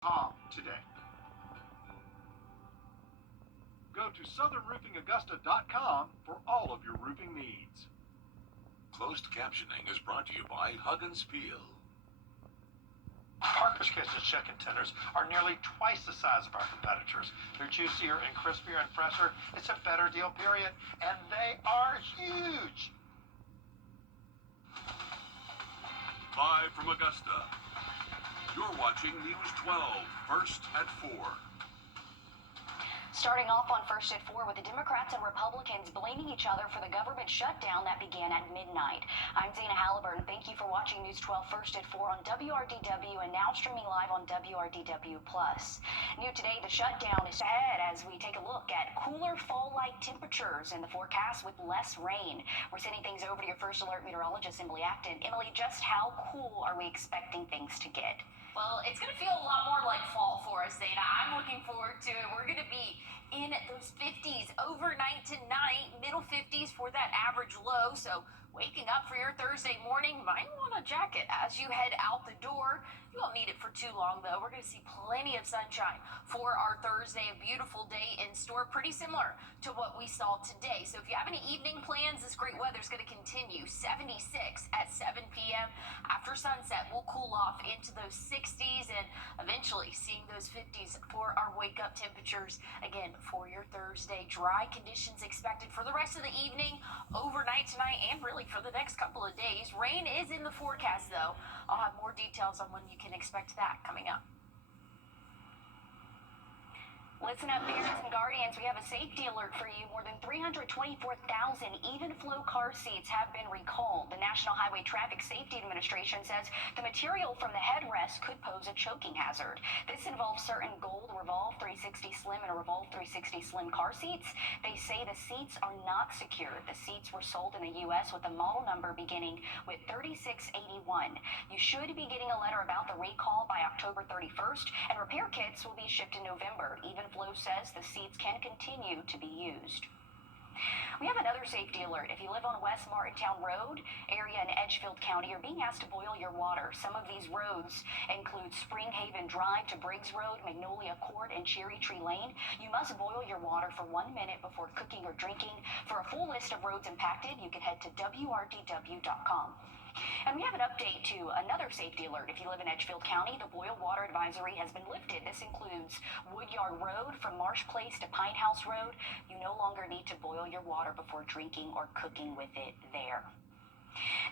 today. Go to southernroofingaugusta.com for all of your roofing needs. Closed captioning is brought to you by Huggins Peel. Parker's Kitchen chicken tenders are nearly twice the size of our competitors. They're juicier and crispier and fresher. It's a better deal, period. And they are huge. Live from Augusta, you're watching News 12, first at 4. Starting off on First at 4 with the Democrats and Republicans blaming each other for the government shutdown that began at midnight. I'm Zena Halliburton. Thank you for watching News 12 First at 4 on WRDW and now streaming live on WRDW+. New today, the shutdown is ahead as we take a look at cooler fall-like temperatures in the forecast with less rain. We're sending things over to your First Alert meteorologist, Emily Acton. Emily, just how cool are we expecting things to get? Well, it's going to feel a lot more like fall for us, Zena. I'm looking forward to it. We're going to be in those 50s overnight tonight, middle 50s for that average low. So waking up for your Thursday morning, might want a jacket as you head out the door. You won't need it for too long, though. We're going to see plenty of sunshine for our Thursday. A beautiful day in store, pretty similar to what we saw today. So if you have any evening plans, this great weather is going to continue. 76 at 7 p.m. After sunset, we'll cool off into those 60s and eventually seeing those 50s for our wake-up temperatures. Again, for your Thursday, dry conditions expected for the rest of the evening, overnight tonight, and really for the next couple of days. Rain is in the forecast, though. I'll have more details on when you can expect that coming up. Listen up, parents and guardians. We have a safety alert for you. More than 324,000 even flow car seats have been recalled. The National Highway Traffic Safety Administration says the material from the headrest could pose a choking hazard. This involves certain gold Revolve 360 Slim and Revolve 360 Slim car seats. They say the seats are not secured. The seats were sold in the U.S. with a model number beginning with 3681. You should be getting a letter about the recall by October 31st, and repair kits will be shipped in November. Even Flow says the seats can continue to be used. We have another safety alert. If you live on West Martintown Road area in Edgefield County, you're being asked to boil your water. Some of these roads include Spring Haven Drive to Briggs Road, Magnolia Court, and Cherry Tree Lane. You must boil your water for 1 minute before cooking or drinking. For a full list of roads impacted, you can head to WRDW.com. And we have an update to another safety alert. If you live in Edgefield County, the boil water advisory has been lifted. This includes Woodyard Road from Marsh Place to Pine House Road. You no longer need to boil your water before drinking or cooking with it there.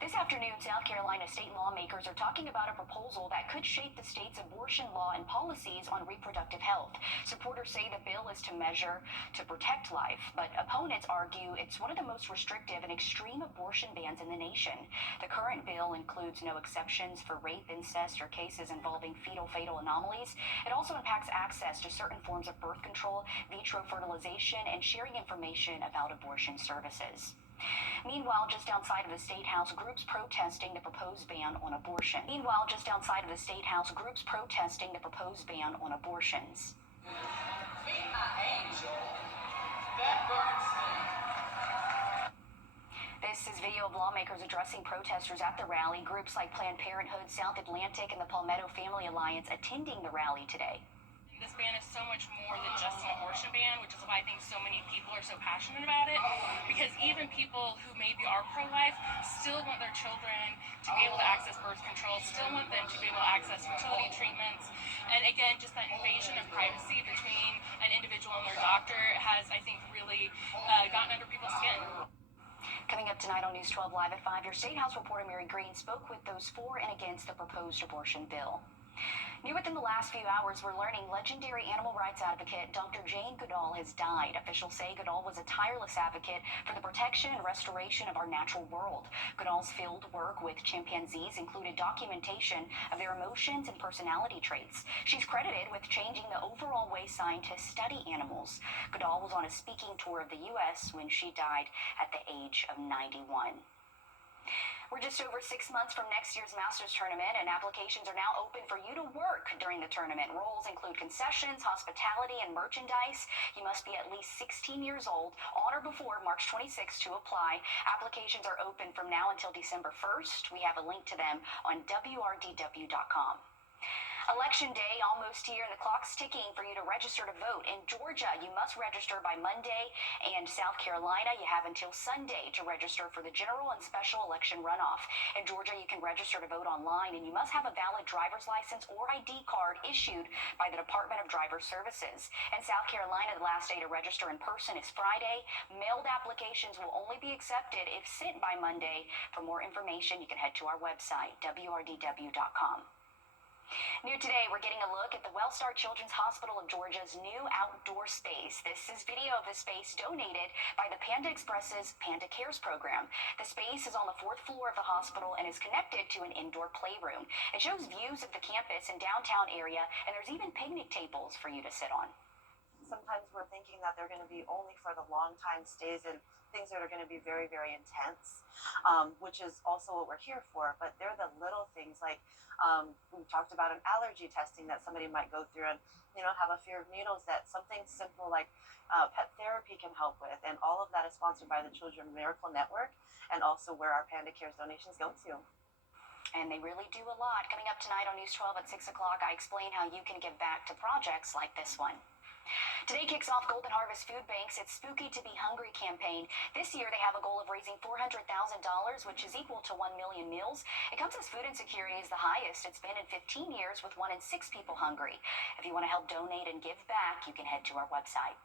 This afternoon, South Carolina state lawmakers are talking about a proposal that could shape the state's abortion law and policies on reproductive health. Supporters say the bill is to measure to protect life, but opponents argue it's one of the most restrictive and extreme abortion bans in the nation. The current bill includes no exceptions for rape, incest, or cases involving fetal-fatal anomalies. It also impacts access to certain forms of birth control, vitro fertilization, and sharing information about abortion services. Meanwhile, just outside of the State House, groups protesting the proposed ban on abortion. Sweet my angel, that burns me. This is video of lawmakers addressing protesters at the rally. Groups like Planned Parenthood, South Atlantic, and the Palmetto Family Alliance attending the rally today. This ban is so much more than just an abortion ban, which is why I think so many people are so passionate about it, because even people who maybe are pro-life still want their children to be able to access birth control, still want them to be able to access fertility treatments. And again, just that invasion of privacy between an individual and their doctor has, I think, really gotten under people's skin. Coming up tonight on News 12 Live at 5, your State House reporter Mary Green spoke with those for and against the proposed abortion bill. New within the last few hours, we're learning legendary animal rights advocate Dr. Jane Goodall has died. Officials say Goodall was a tireless advocate for the protection and restoration of our natural world. Goodall's field work with chimpanzees included documentation of their emotions and personality traits. She's credited with changing the overall way scientists study animals. Goodall was on a speaking tour of the U.S. when she died at the age of 91. We're just over 6 months from next year's Masters tournament, and applications are now open for you to work during the tournament. Roles include concessions, hospitality, and merchandise. You must be at least 16 years old on or before March 26th to apply. Applications are open from now until December 1st. We have a link to them on WRDW.com. Election day almost here, and the clock's ticking for you to register to vote. In Georgia, you must register by Monday, and South Carolina, you have until Sunday to register for the general and special election runoff. In Georgia, you can register to vote online, and you must have a valid driver's license or ID card issued by the Department of Driver Services. In South Carolina, the last day to register in person is Friday. Mailed applications will only be accepted if sent by Monday. For more information, you can head to our website, wrdw.com. New today, we're getting a look at the Wellstar Children's Hospital of Georgia's new outdoor space. This is video of the space donated by the Panda Express's Panda Cares program. The space is on the 4th floor of the hospital and is connected to an indoor playroom. It shows views of the campus and downtown area, and there's even picnic tables for you to sit on. Sometimes we're thinking that they're going to be only for the long time stays and things that are going to be very, very intense, which is also what we're here for. But they're the little things like we talked about an allergy testing that somebody might go through and, have a fear of needles, that something simple like pet therapy can help with. And all of that is sponsored by the Children's Miracle Network and also where our Panda Cares donations go to. And they really do a lot. Coming up tonight on News 12 at 6 o'clock, I explain how you can give back to projects like this one. Today kicks off Golden Harvest Food Bank's It's Spooky to Be Hungry campaign. This year they have a goal of raising $400,000, which is equal to 1 million meals. It comes as food insecurity is the highest it's been in 15 years, with 1 in 6 people hungry. If you want to help donate and give back, you can head to our website.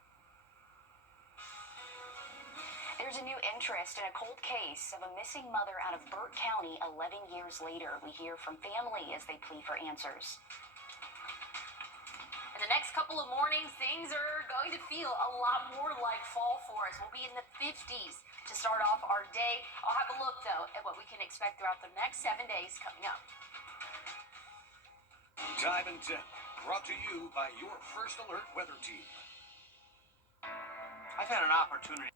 There's a new interest in a cold case of a missing mother out of Burt County 11 years later. We hear from family as they plead for answers. In the next couple of mornings, things are going to feel a lot more like fall for us. We'll be in the 50s to start off our day. I'll have a look, though, at what we can expect throughout the next 7 days coming up. Time and Temp, brought to you by your First Alert weather team. I've had an opportunity.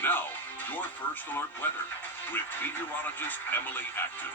Now, your First Alert weather with meteorologist Emily Acton.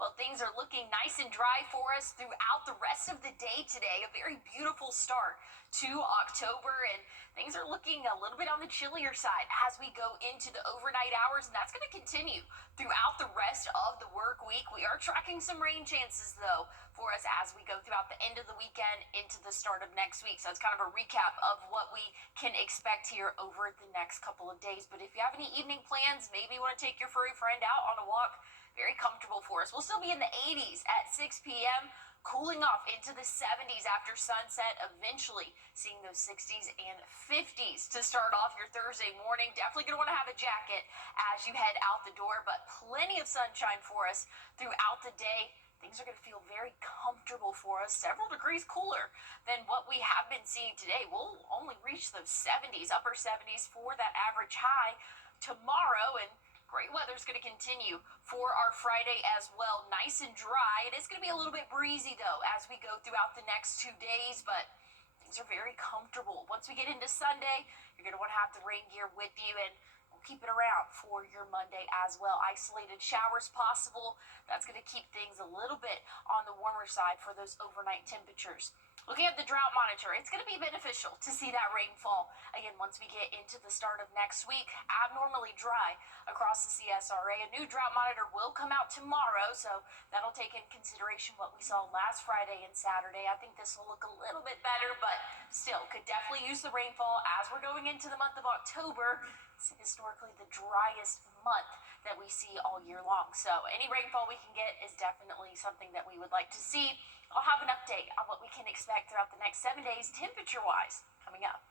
Well, things are looking nice and dry for us throughout the rest of the day today. A very beautiful start to October, and things are looking a little bit on the chillier side as we go into the overnight hours, and that's going to continue throughout the rest of the work week. We are tracking some rain chances, though, for us as we go throughout the end of the weekend into the start of next week. So it's kind of a recap of what we can expect here over the next couple of days. But if you have any evening plans, maybe you want to take your furry friend out on a walk, very comfortable for us. We'll still be in the 80s at 6 p.m., cooling off into the 70s after sunset, eventually seeing those 60s and 50s to start off your Thursday morning. Definitely going to want to have a jacket as you head out the door, but plenty of sunshine for us throughout the day. Things are going to feel very comfortable for us, several degrees cooler than what we have been seeing today. We'll only reach those 70s, upper 70s for that average high tomorrow, and great weather is going to continue for our Friday as well. Nice and dry. It is going to be a little bit breezy, though, as we go throughout the next 2 days, but things are very comfortable. Once we get into Sunday, you're going to want to have the rain gear with you, and we'll keep it around for your Monday as well. Isolated showers possible. That's going to keep things a little bit on the warmer side for those overnight temperatures. Looking at the drought monitor, it's going to be beneficial to see that rainfall. Again, once we get into the start of next week, abnormally dry across the CSRA. A new drought monitor will come out tomorrow, so that'll take in consideration what we saw last Friday and Saturday. I think this will look a little bit better, but still could definitely use the rainfall as we're going into the month of October. It's historically the driest month that we see all year long. So any rainfall we can get is definitely something that we would like to see. I'll have an update on what we can expect throughout the next 7 days, temperature-wise, coming up.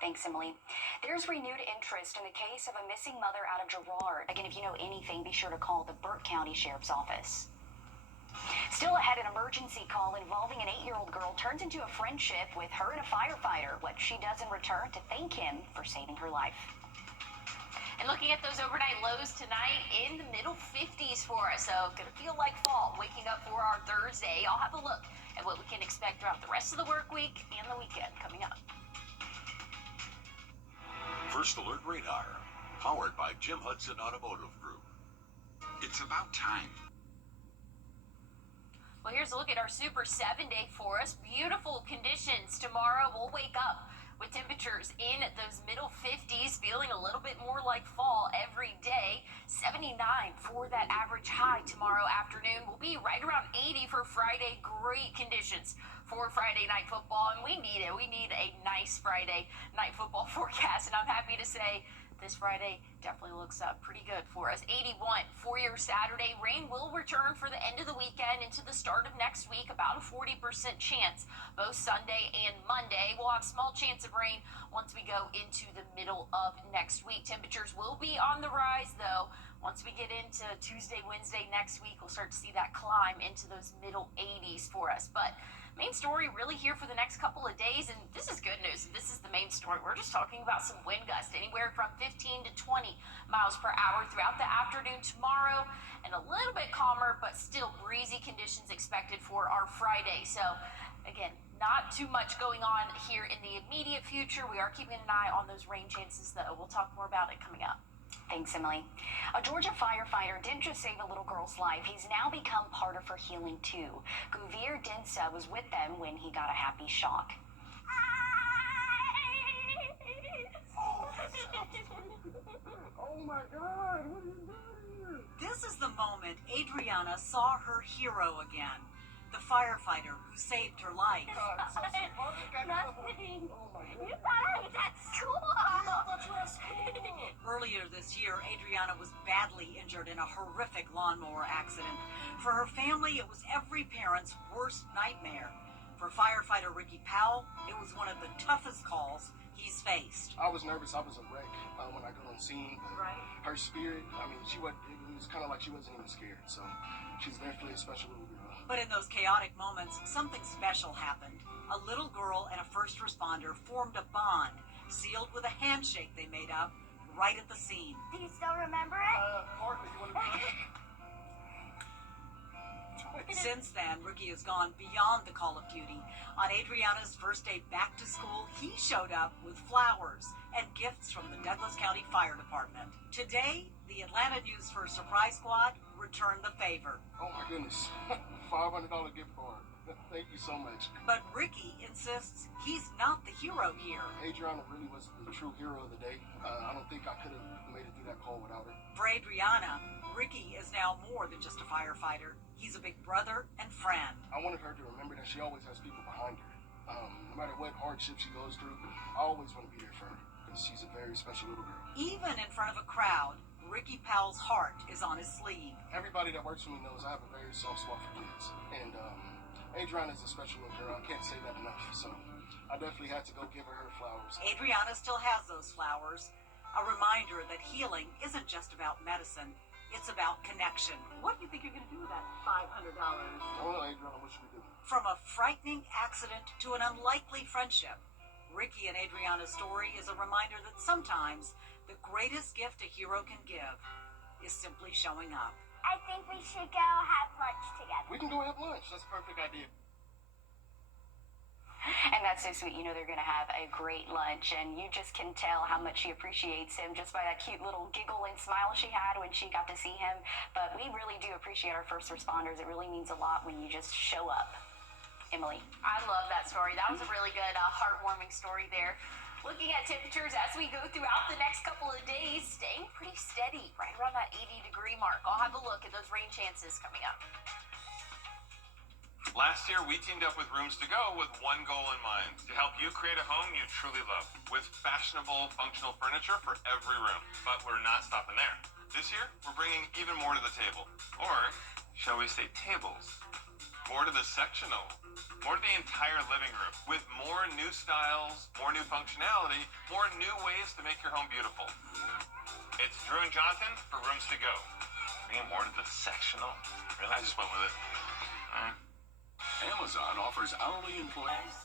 Thanks, Emily. There's renewed interest in the case of a missing mother out of Girard. Again, if you know anything, be sure to call the Burt County Sheriff's Office. Still ahead, an emergency call involving an 8-year-old girl turns into a friendship with her and a firefighter. What she does in return to thank him for saving her life. And looking at those overnight lows tonight, in the middle 50s for us. So gonna feel like fall waking up for our Thursday. I'll have a look at what we can expect throughout the rest of the work week and the weekend coming up. First Alert Radar, powered by Jim Hudson Automotive Group. It's about time. Well, here's a look at our Super 7 day for us. Beautiful conditions tomorrow. We'll wake up with temperatures in those middle 50s, feeling a little bit more like fall every day. 79 for that average high tomorrow afternoon. We'll be right around 80 for Friday. Great conditions for Friday night football, and we need it. We need a nice Friday night football forecast, and I'm happy to say this Friday definitely looks up pretty good for us. 81 for your Saturday. Rain will return for the end of the weekend into the start of next week, about a 40% chance both Sunday and Monday. We'll have small chance of rain once we go into the middle of next week. Temperatures will be on the rise, though. Once we get into Tuesday, Wednesday next week, we'll start to see that climb into those middle 80s for us. But main story really here for the next couple of days, and this is good news. This is the main story. We're just talking about some wind gusts, anywhere from 15 to 20 miles per hour throughout the afternoon tomorrow, and a little bit calmer, but still breezy conditions expected for our Friday. So again, not too much going on here in the immediate future. We are keeping an eye on those rain chances, though. We'll talk more about it coming up. Thanks, Emily. A Georgia firefighter didn't just save a little girl's life. He's now become part of her healing, too. Guvir Dinsa was with them when he got a happy shock. Oh my God, what are you doing here? This is the moment Adriana saw her hero again. The firefighter who saved her life. Nothing. Oh my God. You thought I was at school. Earlier this year, Adriana was badly injured in a horrific lawnmower accident. For her family, it was every parent's worst nightmare. For firefighter Ricky Powell, it was one of the toughest calls he's faced. I was nervous. I was a wreck when I got on scene. Right. Her spirit, I mean, it was kind of like she wasn't even scared. So she's definitely a special little girl. But in those chaotic moments, something special happened. A little girl and a first responder formed a bond, sealed with a handshake they made up right at the scene. Do you still remember it? Partly, you want to be Since then, Ricky has gone beyond the call of duty. On Adriana's first day back to school, he showed up with flowers and gifts from the Douglas County Fire Department. Today, the Atlanta News First Surprise Squad returned the favor. Oh my goodness, $500 gift card. Thank you so much. But Ricky insists he's not the hero here. Adriana really was the true hero of the day. I don't think I could have made it through that call without her. For Adriana, Ricky is now more than just a firefighter. He's a big brother and friend. I wanted her to remember that she always has people behind her. No matter what hardship she goes through, I always want to be there for her because she's a very special little girl. Even in front of a crowd, Ricky Powell's heart is on his sleeve. Everybody that works for me knows I have a very soft spot for kids. And Adriana is a special little girl. I can't say that enough. So I definitely had to go give her flowers. Adriana still has those flowers. A reminder that healing isn't just about medicine. It's about connection. What do you think you're going to do with that $500? Oh, Adriana, what should we do? From a frightening accident to an unlikely friendship, Ricky and Adriana's story is a reminder that sometimes the greatest gift a hero can give is simply showing up. I think we should go have lunch together. We can go have lunch. That's a perfect idea. And that's so sweet. You know they're going to have a great lunch, and you just can tell how much she appreciates him just by that cute little giggle and smile she had when she got to see him. But we really do appreciate our first responders. It really means a lot when you just show up. Emily. I love that story. That was a really good, heartwarming story there. Looking at temperatures as we go throughout the next couple of days, staying pretty steady, right around that 80-degree mark. I'll have a look at those rain chances coming up. Last year, we teamed up with Rooms to Go with one goal in mind, to help you create a home you truly love, with fashionable, functional furniture for every room. But we're not stopping there. This year, we're bringing even more to the table. Or, shall we say tables? More to the sectional. More to the entire living room, with more new styles, more new functionality, more new ways to make your home beautiful. It's Drew and Jonathan for Rooms to Go. Bringing more to the sectional? Really? I just went with it. Amazon offers hourly employees.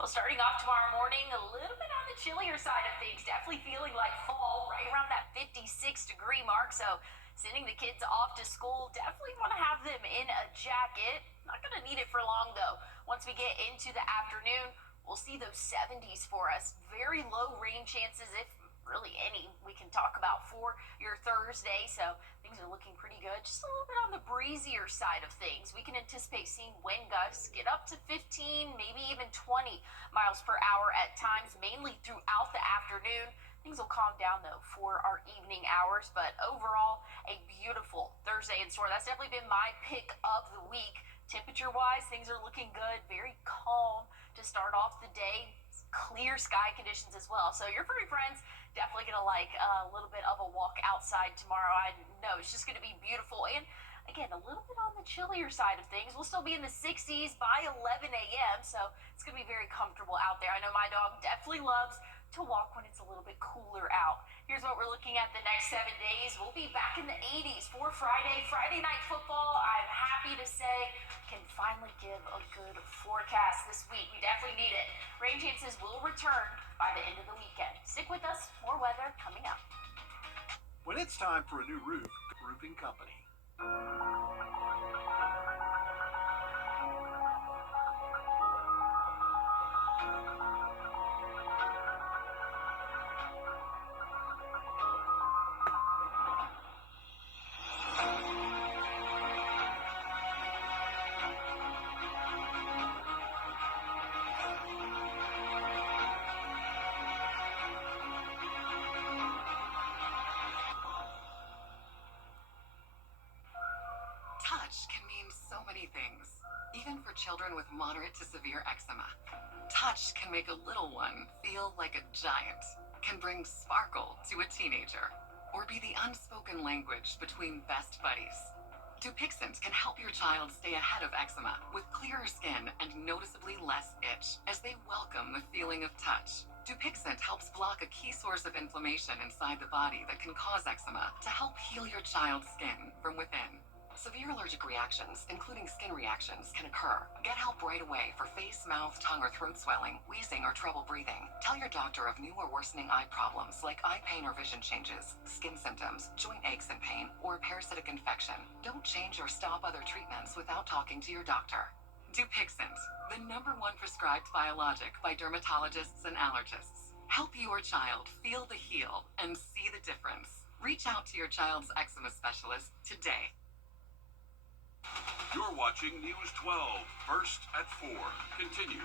Well, starting off tomorrow morning, a little bit on the chillier side of things. Definitely feeling like fall, right around that 56-degree mark. So sending the kids off to school, definitely want to have them in a jacket. Not going to need it for long, though. Once we get into the afternoon, we'll see those 70s for us. Very low rain chances, if really any we can talk about for your Thursday. So things are looking pretty good. Just a little bit on the breezier side of things. We can anticipate seeing wind gusts get up to 15, maybe even 20 miles per hour at times, mainly throughout the afternoon. Things will calm down though for our evening hours, but overall a beautiful Thursday in store. That's definitely been my pick of the week. Temperature wise, things are looking good, very calm to start off the day. Clear sky conditions as well. So your furry friends definitely gonna like a little bit of a walk outside tomorrow. I know it's just gonna be beautiful, and again, a little bit on the chillier side of things. We'll still be in the 60s by 11 a.m., so it's gonna be very comfortable out there. I know my dog definitely loves to walk when it's a little bit cooler out. Here's what we're looking at the next 7 days. We'll be back in the 80s for Friday night football. I'm happy to say can finally give a good forecast this week. We definitely need it. Rain chances will return by the end of the weekend. Stick with us, more weather coming up. When it's time for a new roof, Roofing Company. Touch can mean so many things, even for children with moderate to severe eczema. Touch can make a little one feel like a giant, can bring sparkle to a teenager, or be the unspoken language between best buddies. Dupixent can help your child stay ahead of eczema with clearer skin and noticeably less itch as they welcome the feeling of touch. Dupixent helps block a key source of inflammation inside the body that can cause eczema to help heal your child's skin from within. Severe allergic reactions, including skin reactions, can occur. Get help right away for face, mouth, tongue, or throat swelling, wheezing, or trouble breathing. Tell your doctor of new or worsening eye problems like eye pain or vision changes, skin symptoms, joint aches and pain, or parasitic infection. Don't change or stop other treatments without talking to your doctor. Dupixent, the #1 prescribed biologic by dermatologists and allergists. Help your child feel the heal and see the difference. Reach out to your child's eczema specialist today. You're watching News 12, First at 4, continues.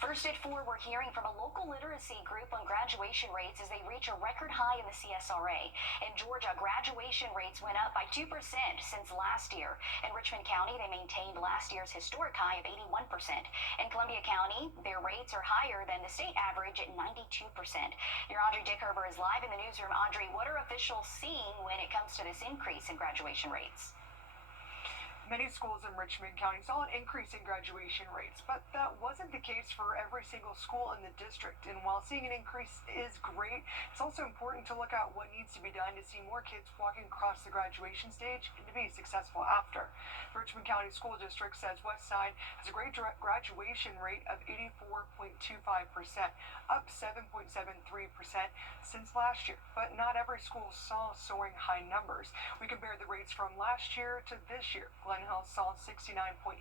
First at 4, we're hearing from a local literacy group on graduation rates as they reach a record high in the CSRA. In Georgia, graduation rates went up by 2% since last year. In Richmond County, they maintained last year's historic high of 81%. In Columbia County, their rates are higher than the state average at 92%. Your Audrey Dickherber is live in the newsroom. Audrey, what are officials seeing when it comes to this increase in graduation rates? Many schools in Richmond County saw an increase in graduation rates, but that wasn't the case for every single school in the district. And while seeing an increase is great, it's also important to look at what needs to be done to see more kids walking across the graduation stage and to be successful after. The Richmond County School District says Westside has a great graduation rate of 84.25%, up 7.73% since last year. But not every school saw soaring high numbers. We compared the rates from last year to this year. Glen Hill saw 69.8%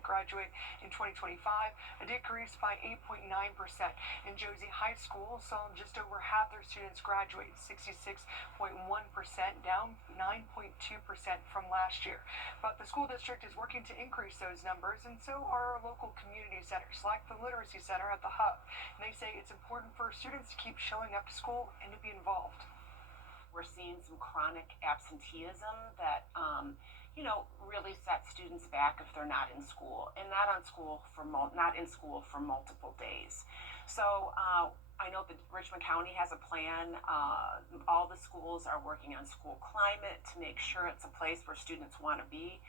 graduate in 2025, a decrease by 8.9%. And Josie High School saw just over half their students graduate, 66.1%, down 9.2% from last year. But the school district is working to increase those numbers, and so are our local community centers, like the Literacy Center at the Hub. And they say it's important for students to keep showing up to school and to be involved. We're seeing some chronic absenteeism that really sets students back if they're not in school and not in school for multiple days. So I know that Richmond County has a plan. All the schools are working on school climate to make sure it's a place where students want to be.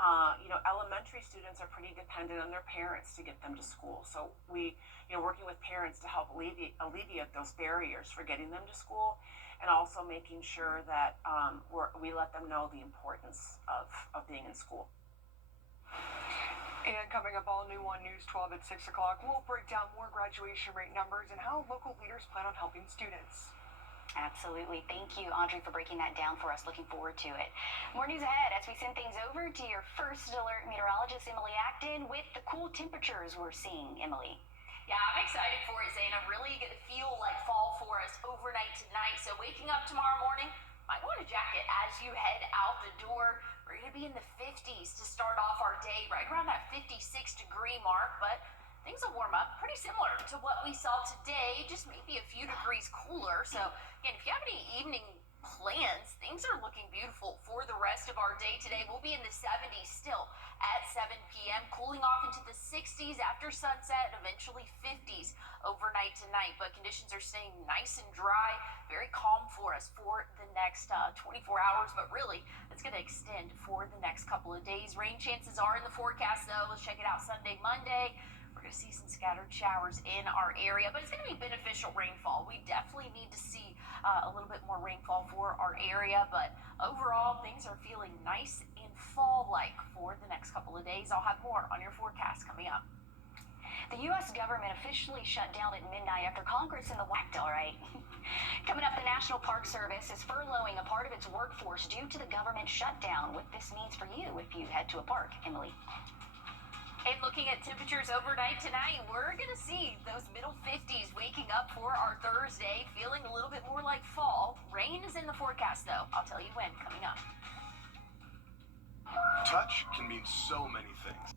Elementary students are pretty dependent on their parents to get them to school. So we, working with parents to help alleviate those barriers for getting them to school, and also making sure that we let them know the importance of being in school. And coming up all new on News 12 at 6 o'clock, we'll break down more graduation rate numbers and how local leaders plan on helping students. Absolutely. Thank you, Audrey, for breaking that down for us. Looking forward to it. More news ahead as we send things over to your first alert meteorologist, Emily Acton, with the cool temperatures we're seeing. Emily. Yeah, I'm excited for it, Zane. I'm really going to feel like fall for us overnight tonight. So waking up tomorrow morning, might want a jacket as you head out the door. We're going to be in the 50s to start off our day, right around that 56-degree mark, but things will warm up pretty similar to what we saw today, just maybe a few degrees cooler. So again, if you have any evening plans, things are looking beautiful for the rest of our day today. We'll be in the 70s still at 7 p.m., cooling off into the 60s after sunset, eventually 50s overnight tonight. But conditions are staying nice and dry, very calm for us for the next 24 hours. But really, it's going to extend for the next couple of days. Rain chances are in the forecast, though. Let's check it out Sunday, Monday. We're going to see some scattered showers in our area, but it's going to be beneficial rainfall. We definitely need to see a little bit more rainfall for our area, but overall, things are feeling nice and fall-like for the next couple of days. I'll have more on your forecast coming up. The U.S. government officially shut down at midnight after Congress in the whacked, all right. Coming up, the National Park Service is furloughing a part of its workforce due to the government shutdown. What this means for you if you head to a park, Emily. And looking at temperatures overnight tonight, we're going to see those middle 50s waking up for our Thursday, feeling a little bit more like fall. Rain is in the forecast, though. I'll tell you when, coming up. Touch can mean so many things.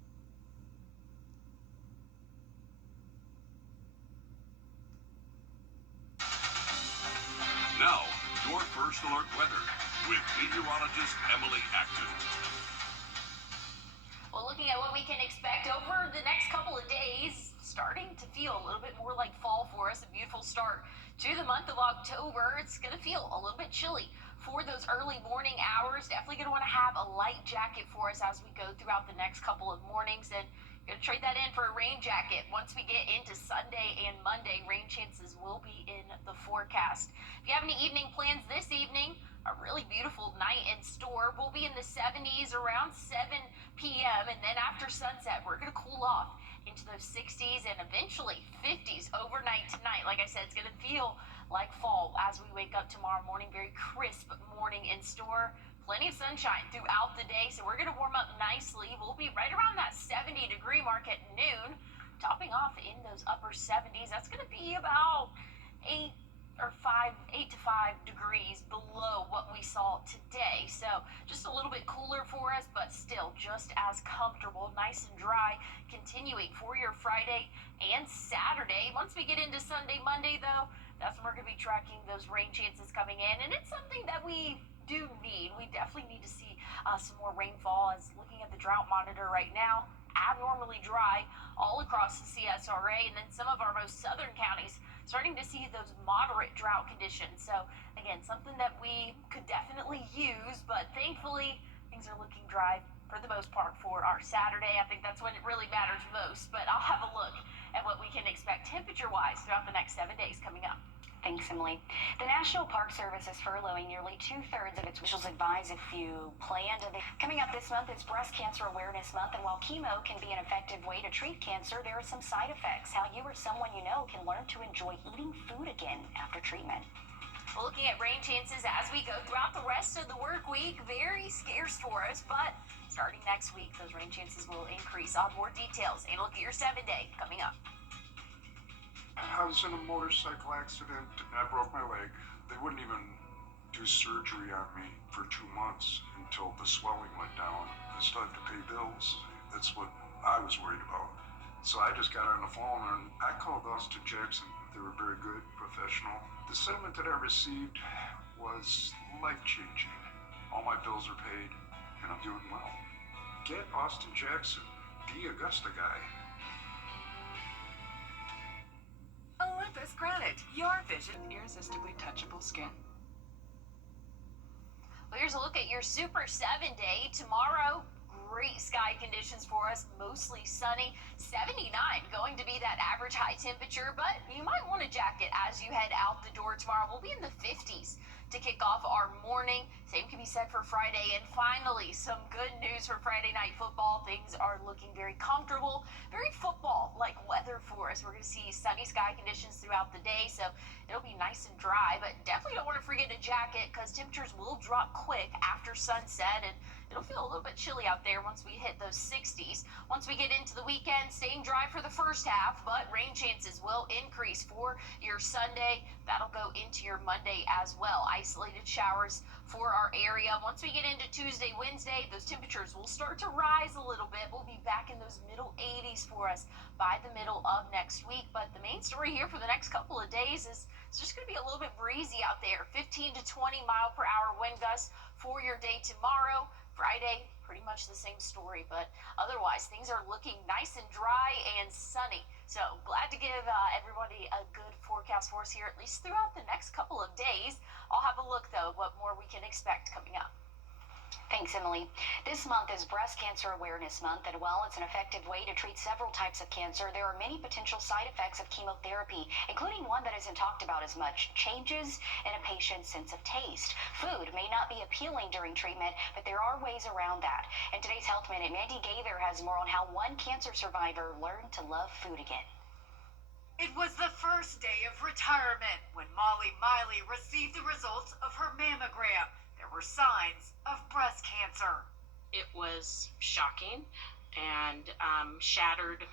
Now, your first alert weather with meteorologist Emily Acton. Well, looking at what we can expect over the next couple of days, starting to feel a little bit more like fall for us. A beautiful start to the month of October. It's going to feel a little bit chilly for those early morning hours. Definitely going to want to have a light jacket for us as we go throughout the next couple of mornings. And going to trade that in for a rain jacket. Once we get into Sunday and Monday, rain chances will be in the forecast. If you have any evening plans this evening, a really beautiful night in store. We'll be in the 70s around 7 p.m. and then after sunset, we're going to cool off into those 60s and eventually 50s overnight tonight. Like I said, it's going to feel like fall as we wake up tomorrow morning. Very crisp morning in store. Plenty of sunshine throughout the day, so we're going to warm up nicely. We'll be right around that 70-degree mark at noon, topping off in those upper 70s. That's going to be about 8 to 5 degrees below what we saw today. So just a little bit cooler for us, but still just as comfortable, nice and dry, continuing for your Friday and Saturday. Once we get into Sunday, Monday, though, that's when we're going to be tracking those rain chances coming in, and it's something that we do need. We definitely need to see some more rainfall. As looking at the drought monitor right now, abnormally dry all across the CSRA, and then some of our most southern counties starting to see those moderate drought conditions. So again, something that we could definitely use, but thankfully things are looking dry for the most part for our Saturday. I think that's when it really matters most, but I'll have a look at what we can expect temperature-wise throughout the next 7 days coming up. Thanks, Emily. The National Park Service is furloughing nearly 2/3 of its officials advise if you plan to. Coming up this month is Breast Cancer Awareness Month, and while chemo can be an effective way to treat cancer, there are some side effects. How you or someone you know can learn to enjoy eating food again after treatment. We're looking at rain chances as we go throughout the rest of the work week. Very scarce for us, but starting next week, those rain chances will increase. I'll have more details and look at your 7-day coming up. I was in a motorcycle accident and I broke my leg. They wouldn't even do surgery on me for 2 months until the swelling went down. I still have to pay bills. That's what I was worried about. So I just got on the phone and I called Austin Jackson. They were very good, professional. The settlement that I received was life-changing. All my bills are paid and I'm doing well. Get Austin Jackson, the Augusta guy. Olympus Granite, your vision, irresistibly touchable skin. Well, here's a look at your Super 7-day. Tomorrow, great sky conditions for us, mostly sunny. 79 going to be that average high temperature, but you might want a jacket as you head out the door tomorrow. We'll be in the 50s to kick off our morning. Same can be said for Friday. And finally, some good news for Friday night football. Things are looking very comfortable, very football-like weather for us. We're going to see sunny sky conditions throughout the day, so it'll be nice and dry, but definitely don't want to forget a jacket because temperatures will drop quick after sunset, and it'll feel a little bit chilly out there once we hit those 60s. Once we get into the weekend, staying dry for the first half, but rain chances will increase for your Sunday. That'll go into your Monday as well. Isolated showers for our area. Once we get into Tuesday, Wednesday, those temperatures will start to rise a little bit. We'll be back in those middle 80s for us by the middle of next week. But the main story here for the next couple of days is it's just going to be a little bit breezy out there. 15 to 20 mile per hour wind gusts for your day tomorrow. Friday, pretty much the same story, but otherwise things are looking nice and dry and sunny. So glad to give everybody a good forecast for us here, at least throughout the next couple of days. I'll have a look though what more we can expect coming up. Thanks, Emily. This month is Breast Cancer Awareness Month, and while it's an effective way to treat several types of cancer, there are many potential side effects of chemotherapy, including one that isn't talked about as much: changes in a patient's sense of taste. Food may not be appealing during treatment, but there are ways around that. In today's Health Minute, Mandy Gaither has more on how one cancer survivor learned to love food again. It was the first day of retirement when Molly Miley received the results of her mammogram. There were signs of breast cancer. It was shocking and shattered,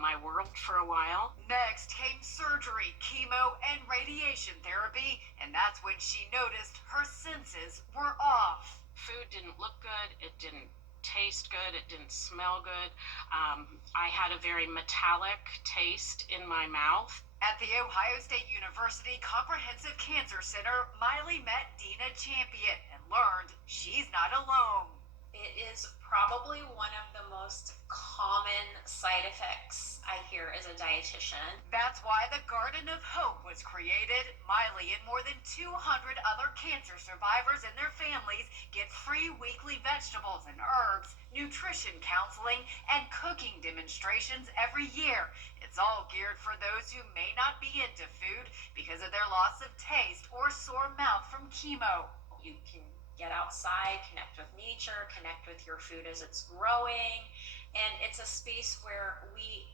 my world for a while. Next came surgery, chemo, and radiation therapy, and that's when she noticed her senses were off. Food didn't look good. It didn't taste good. It didn't smell good. I had a very metallic taste in my mouth. At the Ohio State University Comprehensive Cancer Center, Miley met Dina Champion and learned she's not alone. It is probably one of the most common side effects I hear as a dietitian. That's why the Garden of Hope was created. Miley and more than 200 other cancer survivors and their families get free weekly vegetables and herbs, nutrition counseling, and cooking demonstrations every year. It's all geared for those who may not be into food because of their loss of taste or sore mouth from chemo. You can get outside, connect with nature, connect with your food as it's growing. And it's a space where we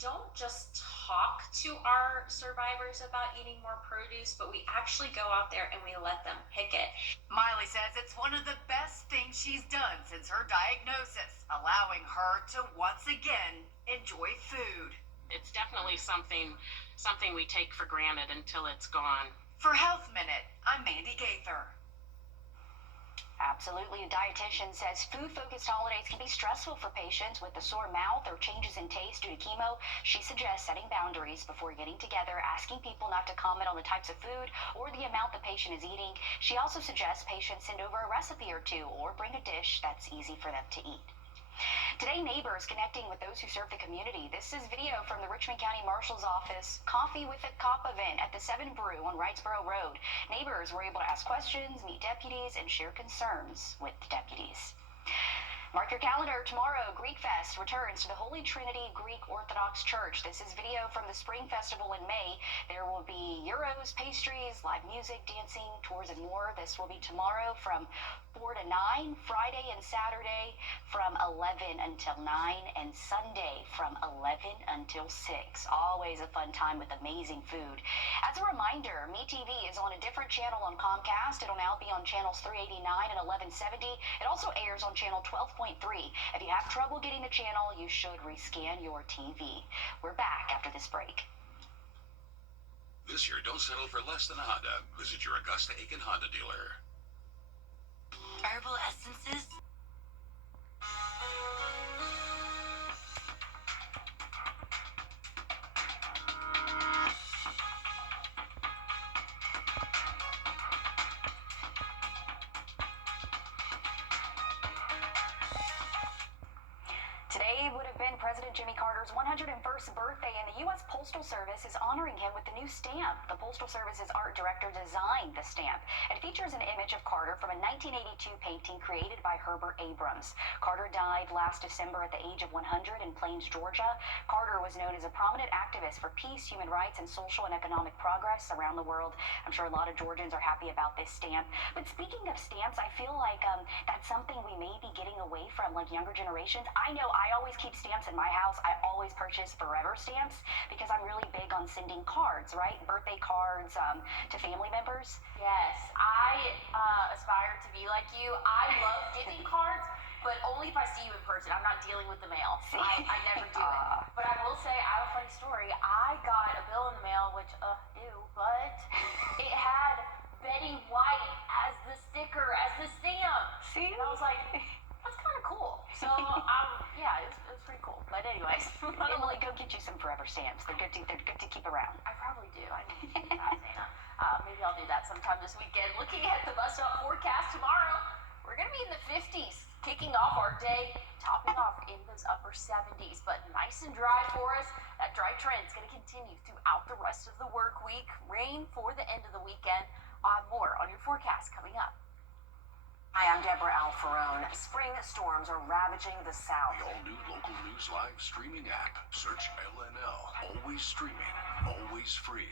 don't just talk to our survivors about eating more produce, but we actually go out there and we let them pick it. Miley says it's one of the best things she's done since her diagnosis, allowing her to once again enjoy food. It's definitely something we take for granted until it's gone. For Health Minute, I'm Mandy Gaither. Absolutely. A dietitian says food-focused holidays can be stressful for patients with a sore mouth or changes in taste due to chemo. She suggests setting boundaries before getting together, asking people not to comment on the types of food or the amount the patient is eating. She also suggests patients send over a recipe or two or bring a dish that's easy for them to eat. Today, neighbors connecting with those who serve the community. This is video from the Richmond County Marshal's Office Coffee with a Cop event at the 7 Brew on Wrightsboro Road. Neighbors were able to ask questions, meet deputies, and share concerns with the deputies. Mark your calendar. Tomorrow, Greek Fest returns to the Holy Trinity Greek Orthodox Church. This is video from the Spring Festival in May. There will be gyros, pastries, live music, dancing, tours, and more. This will be tomorrow from 4 to 9, Friday and Saturday from 11 until 9, and Sunday from 11 until 6. Always a fun time with amazing food. As a reminder, MeTV is on a different channel on Comcast. It'll now be on channels 389 and 1170. It also airs on channel 12.3. If you have trouble getting the channel, you should rescan your TV. We're back after this break. This year, don't settle for less than a Honda. Visit your Augusta Aiken Honda dealer. Herbal essences. Today would have been President Jimmy Carter's 101st birthday, and the U.S. Postal Service is honoring him with the new stamp. The Postal Service's art director designed the stamp. It features an image of Carter from a 1982 painting created by Herbert Abrams. Carter died last December at the age of 100 in Plains, Georgia. Carter was known as a prominent activist for peace, human rights, and social and economic progress around the world. I'm sure a lot of Georgians are happy about this stamp. But speaking of stamps, I feel like that's something we may be getting away from, like younger generations. I know I always keep stamps in my house. I always purchase forever stamps because I'm really big on sending cards, right? Birthday cards to family members. Yes, I aspire to be like you. I love giving cards, but only if I see you in person. I'm not dealing with the mail. I never do it. But I will say, I have a funny story. I got a bill in the mail, which, ew, but it had Betty White as the sticker, as the stamp. See? And I was like, that's kind of cool. So, yeah, it was pretty cool. But anyways. Emily, go get you some Forever stamps. They're good to keep around. I probably do. I need to do that, Dana. Maybe I'll do that sometime this weekend. Looking at the bus stop forecast tomorrow, we're going to be in the 50s, kicking off our day, topping off in those upper 70s, but nice and dry for us. That dry trend is going to continue throughout the rest of the work week. Rain for the end of the weekend. More on your forecast coming up. Hi, I'm Deborah Alfarone. Spring storms are ravaging the South. The all-new local news live streaming app. Search LNL. Always streaming, always free.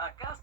Augusta.